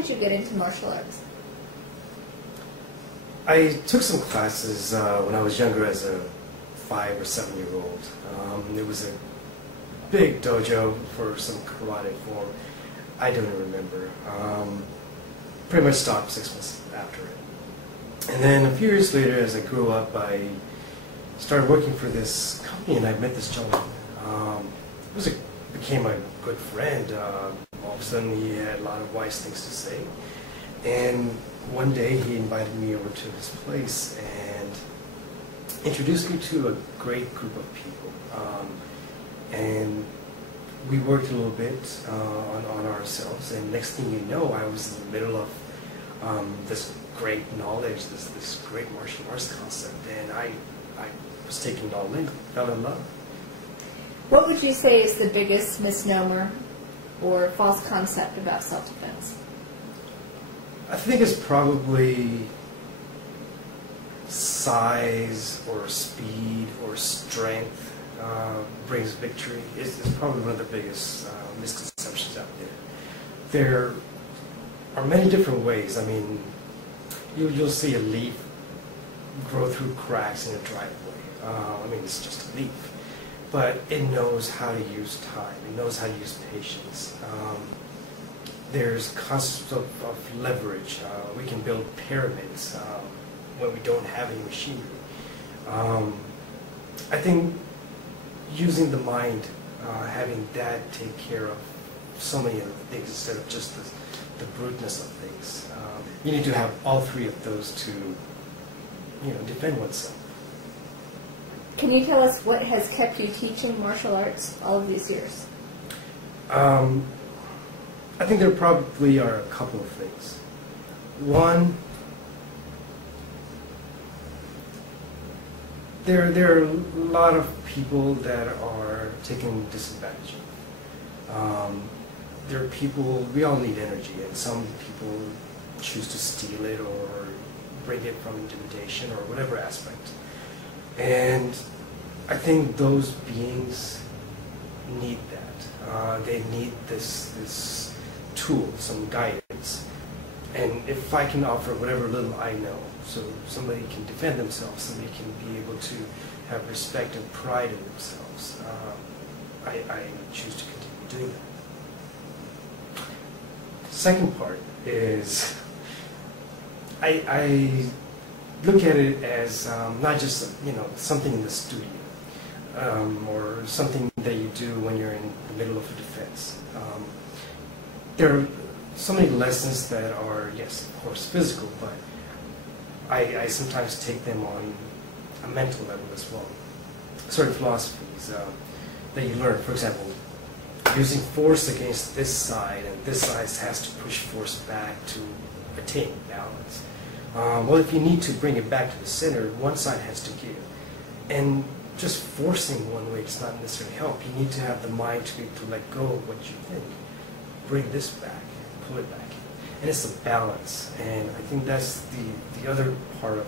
did you get into martial arts? I took some classes when I was younger as a 5 or 7-year-old. It was a big dojo for some karate form. I don't remember. Pretty much stopped 6 months after it. And then a few years later, as I grew up, I started working for this company, and I met this gentleman. Became a good friend. All of a sudden, he had a lot of wise things to say. And one day, he invited me over to his place and introduced me to a great group of people. And we worked a little bit on ourselves, and next thing you know, I was in the middle of this great knowledge, this great martial arts concept, and I was taking it all in, fell in love. What would you say is the biggest misnomer or false concept about self-defense? I think it's probably size or speed or strength brings victory. It's probably one of the biggest misconceptions out there. There are many different ways. I mean, you'll see a leaf grow through cracks in a driveway. I mean, it's just a leaf. But it knows how to use time. It knows how to use patience. There's concepts of leverage. We can build pyramids when we don't have any machinery. I think using the mind, having that take care of so many other things instead of just the bruteness of things. You need to have all three of those to, defend oneself. Can you tell us what has kept you teaching martial arts all of these years? I think there probably are a couple of things. One, there are a lot of people that are taken disadvantage of. There are people, we all need energy, and some people choose to steal it or bring it from intimidation or whatever aspect. And I think those beings need that. They need this tool, some guidance. And if I can offer whatever little I know, so somebody can defend themselves, somebody can be able to have respect and pride in themselves, I choose to continue doing that. Second part is I look at it as not just something in the studio or something that you do when you're in the middle of a defense. There are so many lessons that are, yes, of course, physical, but I sometimes take them on a mental level as well. Certain philosophies that you learn, for example, using force against this side, and this side has to push force back to attain balance. Well, if you need to bring it back to the center, one side has to give. And just forcing one way does not necessarily help. You need to have the mind to be able to let go of what you think. Bring this back, pull it back. And it's a balance. And I think that's the other part of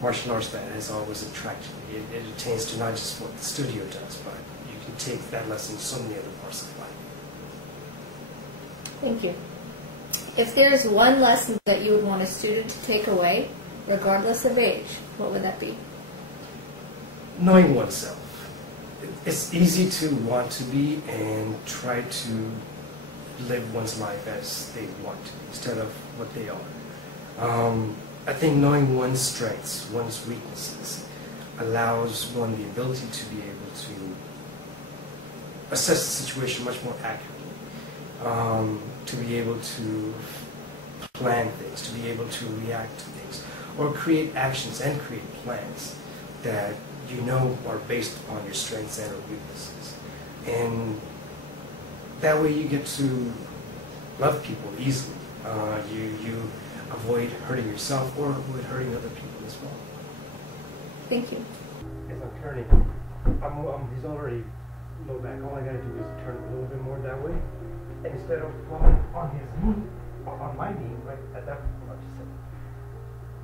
martial arts that has always attracted me. It attains to not just what the studio does, but you can take that lesson to so many other parts of life. Thank you. If there's one lesson that you would want a student to take away, regardless of age, what would that be? Knowing oneself. It's easy to want to be and try to live one's life as they want to instead of what they are. I think knowing one's strengths, one's weaknesses, allows one the ability to be able to assess the situation much more accurately, to be able to plan things, to be able to react to things, or create actions and create plans that you know are based upon your strengths and or weaknesses. And that way you get to love people easily. You avoid hurting yourself or avoid hurting other people as well. Thank you. As I'm turning, he's already low back. All I gotta do is turn a little bit more that way. And instead of falling on his knee, on my knee, right at that point,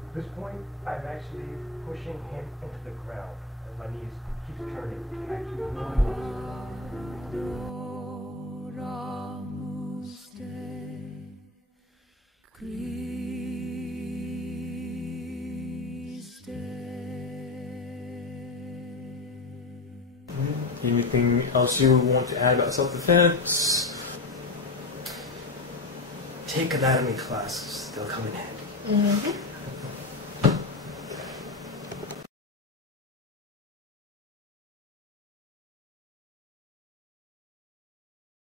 at this point, I'm actually pushing him into the ground. As my knees keeps turning, actually moving. Anything else you want to add about self-defense? Take anatomy classes. They'll come in handy. Mm-hmm.